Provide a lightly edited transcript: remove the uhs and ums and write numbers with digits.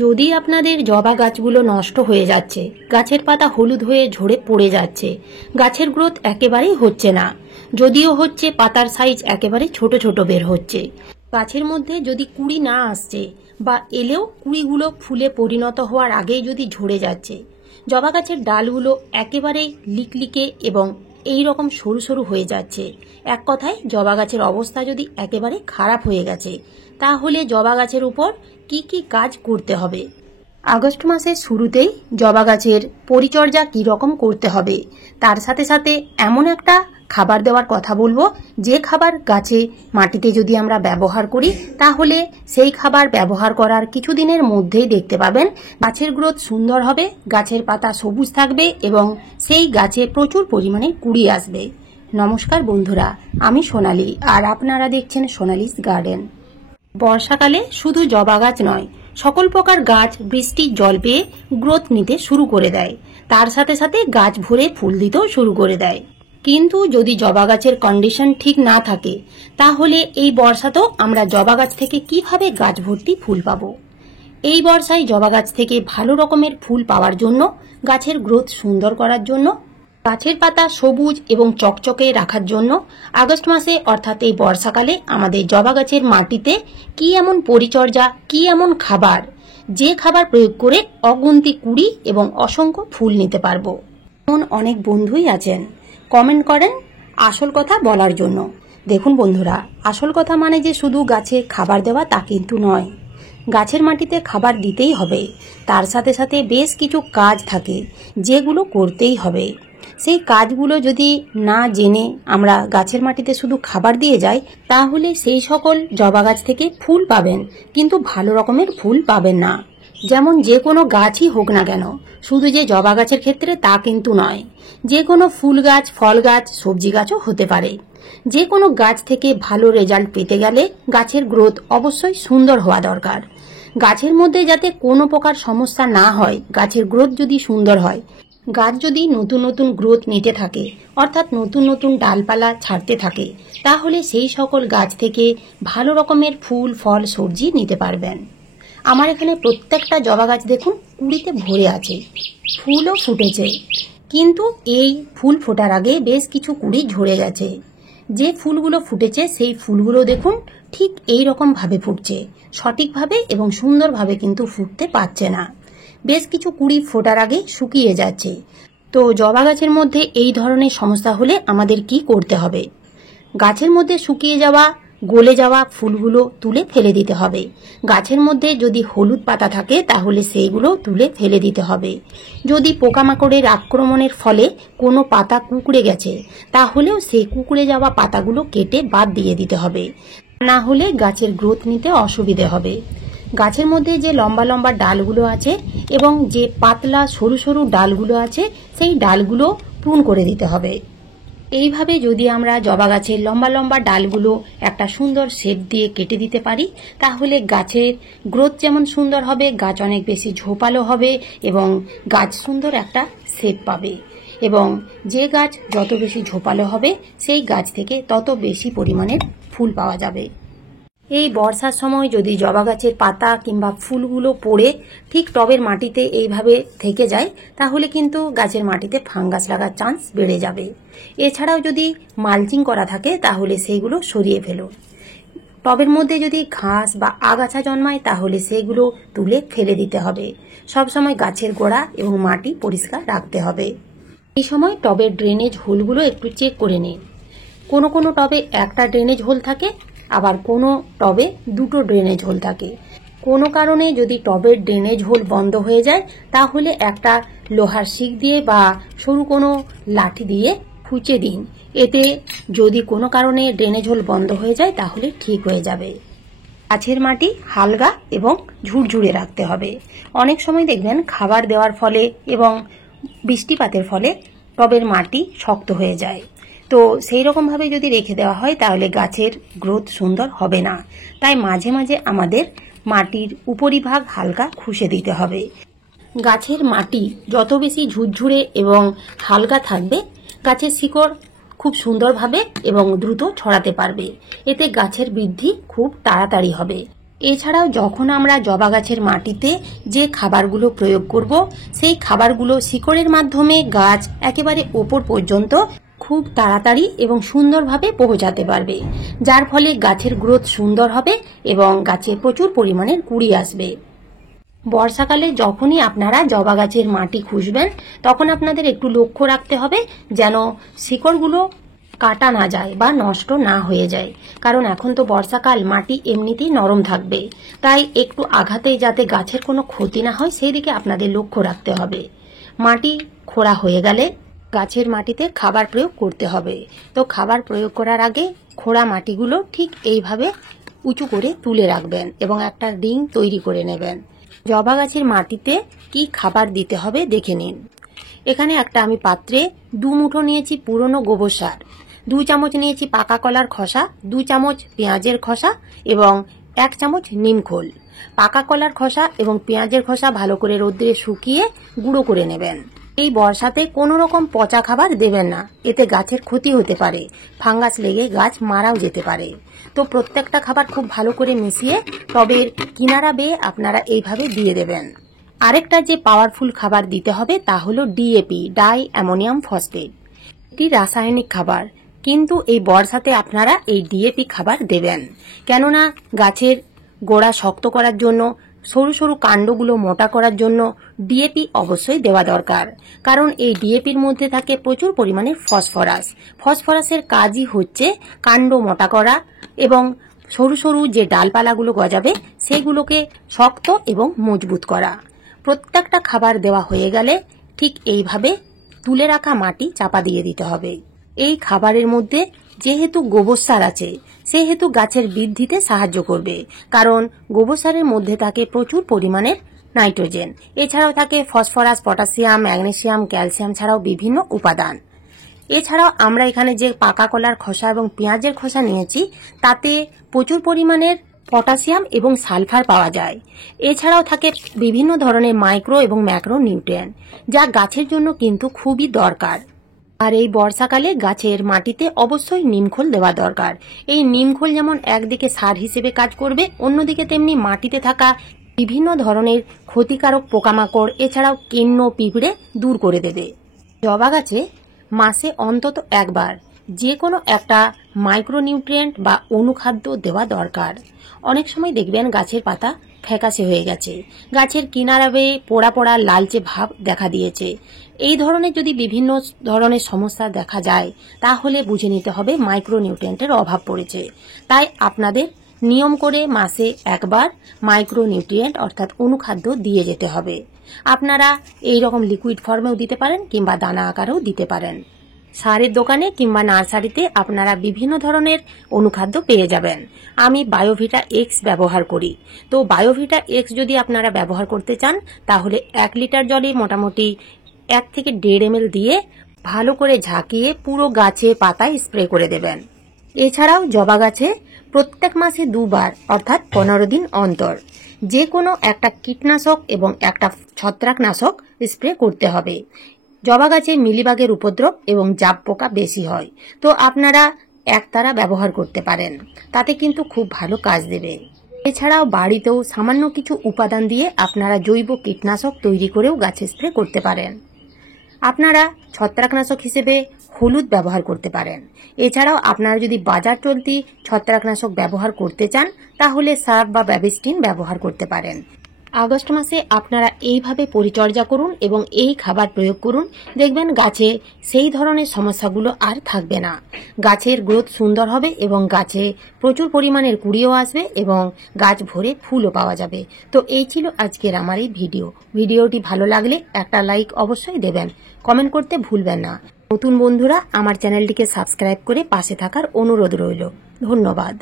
যদি আপনাদের জবা গাছগুলো নষ্ট হয়ে যাচ্ছে, গাছের পাতা হলুদ হয়ে ঝরে পড়ে যাচ্ছে, গাছের গ্রোথ একেবারেই হচ্ছে না, যদিও হচ্ছে পাতার সাইজ একেবারে ছোট ছোট বের হচ্ছে, গাছের মধ্যে যদি কুড়ি না আসছে বা এলেও কুড়িগুলো ফুলে পরিণত হওয়ার আগেই যদি ঝরে যাচ্ছে, জবা গাছের ডালগুলো একেবারেই লিকলিকে এবং এই রকম সরু সরু হয়ে যাচ্ছে, এক কথায় জবা গাছের অবস্থা যদি একেবারে খারাপ হয়ে গেছে, তাহলে জবা গাছের উপর কি কি কাজ করতে হবে। আগস্ট মাসের শুরুতেই জবা গাছের পরিচর্যা কি রকম করতে হবে, তার সাথে সাথে এমন একটা খাবার দেওয়ার কথা বলবো, যে খাবার গাছে মাটিতে যদি আমরা ব্যবহার করি, তাহলে সেই খাবার ব্যবহার করার কিছুদিনের মধ্যেই দেখতে পাবেন গাছের গ্রোথ সুন্দর হবে, গাছের পাতা সবুজ থাকবে এবং সেই গাছে প্রচুর পরিমাণে কুড়ি আসবে। নমস্কার বন্ধুরা, আমি সোনালী আর আপনারা দেখছেন সোনালিস গার্ডেন। বর্ষাকালে শুধু জবা গাছ নয়, সকল প্রকার গাছ বৃষ্টির জল পেয়ে গ্রোথ নিতে শুরু করে দেয়, তার সাথে সাথে গাছ ভরে ফুল দিতেও শুরু করে দেয়। কিন্তু যদি জবা গাছের কন্ডিশন ঠিক না থাকে, তাহলে এই বর্ষাতেও আমরা জবা গাছ থেকে কিভাবে গাছ ভর্তি ফুল পাবো? এই বর্ষায় জবা গাছ থেকে ভালো রকমের ফুল পাওয়ার জন্য, গাছের গ্রোথ সুন্দর করার জন্য, গাছের পাতা সবুজ এবং চকচকে রাখার জন্য আগস্ট মাসে অর্থাৎ এই বর্ষাকালে আমাদের জবা গাছের মাটিতে কি এমন পরিচর্যা, কি এমন খাবার, যে খাবার প্রয়োগ করে অগুন্তি কুড়ি এবং অসংখ্য ফুল নিতে পারবো। এমন অনেক বন্ধুই আছেন কমেন্ট করেন আসল কথা বলার জন্য। দেখুন বন্ধুরা, আসল কথা মানে যে শুধু গাছে খাবার দেওয়া তা কিন্তু নয়, গাছের মাটিতে খাবার দিতেই হবে, তার সাথে সাথে বেশ কিছু কাজ থাকে যেগুলো করতেই হবে। সেই কাজগুলো যদি না জেনে আমরা গাছের মাটিতে শুধু খাবার দিয়ে যাই, তাহলে সেই সকল জবা গাছ থেকে ফুল পাবেন কিন্তু ভালো রকমের ফুল পাবেন না। যেমন যে কোনো গাছই হোক না কেন, শুধু যে জবা গাছের ক্ষেত্রে তা কিন্তু নয়, যে কোনো ফুল গাছ, ফল গাছ, সবজি গাছও হতে পারে। যে কোনো গাছ থেকে ভালো রেজাল্ট পেতে গেলে গাছের গ্রোথ অবশ্যই সুন্দর হওয়া দরকার। গাছের মধ্যে যাতে কোনো প্রকার সমস্যা না হয়, গাছের গ্রোথ যদি সুন্দর হয়, গাছ যদি নতুন নতুন গ্রোথ নিতে থাকে, অর্থাৎ নতুন নতুন ডালপালা ছাড়তে থাকে, তাহলে সেই সকল গাছ থেকে ভালো রকমের ফুল, ফল, সবজি নিতে পারবেন। আমার এখানে প্রত্যেকটা জবা গাছ দেখুন কুড়িতে ভরে আছে, ফুলও ফুটেছে, কিন্তু এই ফুল ফোটার আগে বেশ কিছু কুড়ি ঝরে গেছে। যে ফুলগুলো ফুটেছে সেই ফুলগুলো দেখুন ঠিক এই রকম ভাবে ফুটছে, সঠিকভাবে এবং সুন্দরভাবে কিন্তু ফুটতে পারছে না। বেশ কিছু কুড়ি ফোটার আগে শুকিয়ে যাচ্ছে। তো জবা গাছের মধ্যে এই ধরনের সমস্যা হলে আমাদের কি করতে হবে? গাছের মধ্যে শুকিয়ে যাওয়া, গলে যাওয়া ফুলগুলো তুলে ফেলে দিতে হবে। গাছের মধ্যে যদি হলুদ পাতা থাকে তাহলে সেইগুলো তুলে ফেলে দিতে হবে। যদি পোকামাকড়ের আক্রমণের ফলে কোনো পাতা কুঁকড়ে গেছে, তাহলেও সেই কুঁকড়ে যাওয়া পাতাগুলো কেটে বাদ দিয়ে দিতে হবে, না হলে গাছের গ্রোথ নিতে অসুবিধে হবে। গাছের মধ্যে যে লম্বা লম্বা ডালগুলো আছে এবং যে পাতলা সরু সরু ডালগুলো আছে, সেই ডালগুলো প্রুন করে দিতে হবে। এইভাবে যদি আমরা জবা গাছের লম্বা লম্বা ডালগুলো একটা সুন্দর শেপ দিয়ে কেটে দিতে পারি, তাহলে গাছের গ্রোথ যেমন সুন্দর হবে, গাছ অনেক বেশি ঝোপালো হবে এবং গাছ সুন্দর একটা শেপ পাবে। এবং যে গাছ যত বেশি ঝোপালো হবে, সেই গাছ থেকে তত বেশি পরিমাণের ফুল পাওয়া যাবে। এই বর্ষার সময় যদি জবা গাছের পাতা কিংবা ফুলগুলো পড়ে ঠিক টবের মাটিতে এইভাবে থেকে যায়, তাহলে কিন্তু গাছের মাটিতে ফাঙ্গাস লাগার চান্স বেড়ে যাবে। এছাড়াও যদি মালচিং করা থাকে, তাহলে সেইগুলো সরিয়ে ফেলুন। টবের মধ্যে যদি ঘাস বা আগাছা জন্মায়, তাহলে সেগুলো তুলে ফেলে দিতে হবে। সবসময় গাছের গোড়া এবং মাটি পরিষ্কার রাখতে হবে। এই সময় টবের ড্রেনেজ হোলগুলো একটু চেক করে নিন। কোনো কোনো টবে একটা ড্রেনেজ হোল থাকে, আবার কোনো টবে দুটো ড্রেনেজ হোল থাকে। কোনো কারণে যদি টবের ড্রেনেজ হোল বন্ধ হয়ে যায়, তাহলে একটা লোহার শিক দিয়ে বা সরু কোনো লাঠি দিয়ে খুঁচে দিন। এতে যদি কোনো কারণে ড্রেনেজ হোল বন্ধ হয়ে যায়, তাহলে ঠিক হয়ে যাবে। গাছের মাটি হালকা এবং ঝুরঝুরে রাখতে হবে। অনেক সময় দেখবেন খাবার দেওয়ার ফলে এবং বৃষ্টিপাতের ফলে টবের মাটি শক্ত হয়ে যায়। তো সেই রকমভাবে যদি রেখে দেওয়া হয়, তাহলে গাছের গ্রোথ সুন্দর হবে না। তাই মাঝে মাঝে আমাদের মাটির উপরিভাগ হালকা খুশে দিতে হবে। গাছের মাটি যত বেশি ঝুরঝুরে এবং হালকা থাকবে, গাছের শিকড় খুব সুন্দরভাবে এবং দ্রুত ছড়াতে পারবে। এতে গাছের বৃদ্ধি খুব তাড়াতাড়ি হবে। এছাড়াও যখন আমরা জবা গাছের মাটিতে যে খাবারগুলো প্রয়োগ করব, সেই খাবারগুলো শিকড়ের মাধ্যমে গাছ একেবারে ওপর পর্যন্ত খুব তাড়াতাড়ি এবং সুন্দরভাবে পৌঁছাতে পারবে, যার ফলে গাছের গ্রোথ সুন্দর হবে এবং গাছে প্রচুর পরিমাণের কুঁড়ি আসবে। বর্ষাকালে যখনই আপনারা জবা গাছের মাটি খুঁজবেন, তখন আপনাদের একটু লক্ষ্য রাখতে হবে যেন শিকড়গুলো কাটা না যায় বা নষ্ট না হয়ে যায়, কারণ এখন তো বর্ষাকাল, মাটি এমনিতেই নরম থাকবে, তাই একটু আঘাতে যাতে গাছের কোনো ক্ষতি না হয় সেই দিকে আপনাদের লক্ষ্য রাখতে হবে। মাটি খোঁড়া হয়ে গেলে গাছের মাটিতে খাবার প্রয়োগ করতে হবে। তো খাবার প্রয়োগ করার আগে খোঁড়া মাটিগুলো ঠিক এইভাবে উঁচু করে তুলে রাখবেন এবং একটা রিং তৈরি করে নেবেন। জবা গাছের মাটিতে কি খাবার দিতে হবে দেখে নিন। এখানে একটা আমি পাত্রে 2 মুঠো নিয়েছি পুরনো গোবর সার, 2 চামচ নিয়েছি পাকা কলার খোসা, 2 চামচ পেঁয়াজের খোসা এবং 1 চামচ নিমখোল। পাকা কলার খোসা এবং পেঁয়াজের খোসা ভালো করে রোদ্রে শুকিয়ে গুঁড়ো করে নেবেন। এই বর্ষাতে কোনো রকম পচা খাবার দেবেন না, এতে গাছের ক্ষতি হতে পারে, ফাঙ্গাস লেগে গাছ মারাও যেতে পারে। তো প্রত্যেকটা খাবার খুব ভালো করে মিশিয়ে টবের কিনারা বেয়ে আপনারা এইভাবে দিয়ে দেবেন। আরেকটা যে পাওয়ারফুল খাবার দিতে হবে তা হলো ডিএপি, ডাই অ্যামোনিয়াম ফসফেট। এটি রাসায়নিক খাবার, কিন্তু এই বর্ষাতে আপনারা এই ডিএপি খাবার দেবেন, কেননা গাছের গোড়া শক্ত করার জন্য, সরু সরু কাণ্ডগুলো মোটা করার জন্য ডিএপি অবশ্যই দেওয়া দরকার, কারণ এই ডিএপির মধ্যে থাকে প্রচুর পরিমাণে ফসফরাস। ফসফরাসের কাজই হচ্ছে কাণ্ড মোটা করা এবং সরু সরু যে ডালপালাগুলো গজাবে সেগুলোকে শক্ত এবং মজবুত করা। প্রত্যেকটা খাবার দেওয়া হয়ে গেলে ঠিক এইভাবে তুলে রাখা মাটি চাপা দিয়ে দিতে হবে। এই খাবারের মধ্যে যেহেতু গোবর সার আছে, সেহেতু গাছের বৃদ্ধিতে সাহায্য করবে, কারণ গোবর সারের মধ্যে থাকে প্রচুর পরিমাণের নাইট্রোজেন, এছাড়াও থাকে ফসফরাস, পটাশিয়াম, ম্যাগনেসিয়াম, ক্যালসিয়াম ছাড়াও বিভিন্ন উপাদান। এছাড়াও আমরা এখানে যে পাকা কলার খোসা এবং পেঁয়াজের খোসা নিয়েছি তাতে প্রচুর পরিমাণের পটাশিয়াম এবং সালফার পাওয়া যায়। এছাড়াও থাকে বিভিন্ন ধরনের মাইক্রো এবং ম্যাক্রো নিউট্রিয়েন্ট, যা গাছের জন্য কিন্তু খুবই দরকার। আর এই বর্ষাকালে গাছের মাটিতে অবশ্যই নিমখোল দেওয়া দরকার। এই নিমখোল যেমন একদিকে সার হিসেবে কাজ করবে, অন্যদিকে তেমনি মাটিতে থাকা বিভিন্ন ধরনের ক্ষতিকারক পোকামাকড় এছাড়াও কেন্ন, পিঁপড়ে দূর করে দেবে। জবা গাছে মাসে অন্তত একবার যে কোনো একটা মাইক্রোনিউট্রিয়েন্ট বা অনুখাদ্য দেওয়া দরকার। অনেক সময় দেখবেন গাছের পাতা ফ্যাকাশে হয়ে গেছে, গাছের কিনারা বেয়ে পোড়া পোড়া লালচে ভাব দেখা দিয়েছে। এই ধরনের যদি বিভিন্ন ধরনের সমস্যা দেখা যায় তাহলে বুঝে নিতে হবে মাইক্রোনিউট্রিয়েন্টের অভাব পড়েছে। তাই আপনাদের নিয়ম করে মাসে একবার মাইক্রোনিউট্রিয়েন্ট অর্থাৎ অনুখাদ্য দিয়ে যেতে হবে। আপনারা এই রকম লিকুইড ফর্মেও দিতে পারেন কিংবা দানা আকারেও দিতে পারেন। সারের দোকানে কিংবা নার্সারিতে আপনারা বিভিন্ন ধরনের অনুখাদ্য পেয়ে যাবেন। আমি বায়োভিটা এক্স ব্যবহার করি। তো বায়োভিটা এক্স যদি আপনারা ব্যবহার করতে চান তাহলে 1 লিটার জলে মোটামুটি 1 থেকে 1.5 ml দিয়ে ভালো করে ঝাঁকিয়ে পুরো গাছে পাতায় স্প্রে করে দেবেন। এছাড়াও জবা গাছে প্রত্যেক মাসে 2 বার অর্থাৎ 15 দিন অন্তর যে কোনো একটা কীটনাশক এবং একটা ছত্রাকনাশক স্প্রে করতে হবে। জবা গাছে মিলিবাগের উপদ্রব এবং জাপ পোকা বেশি হয়, তো আপনারা একতারা ব্যবহার করতে পারেন, তাতে কিন্তু খুব ভালো কাজ দেবে। এছাড়াও বাড়িতেও সামান্য কিছু উপাদান দিয়ে আপনারা জৈব কীটনাশক তৈরি করেও গাছে স্প্রে করতে পারেন। আপনারা ছত্রাকনাশক হিসেবে হলুদ ব্যবহার করতে পারেন। এছাড়াও আপনারা যদি বাজার চলতি ছত্রাকনাশক ব্যবহার করতে চান তাহলে সার্ফ বা ব্যাবিস্টিন ব্যবহার করতে পারেন। আগস্ট মাসে আপনারা এইভাবে পরিচর্যা করুন এবং এই খাবার প্রয়োগ করুন, দেখবেন গাছে সেই ধরনের সমস্যাগুলো আর থাকবে না। গাছের গ্রোথ সুন্দর হবে এবং গাছে প্রচুর পরিমাণের কুঁড়িও আসবে এবং গাছ ভরে ফুলও পাওয়া যাবে। তো এই ছিল আজকের আমার এই ভিডিওটি ভালো লাগলে একটা লাইক অবশ্যই দেবেন, কমেন্ট করতে ভুলবেন না। নতুন বন্ধুরা আমার চ্যানেলটিকে সাবস্ক্রাইব করে পাশে থাকার অনুরোধ রইল। ধন্যবাদ।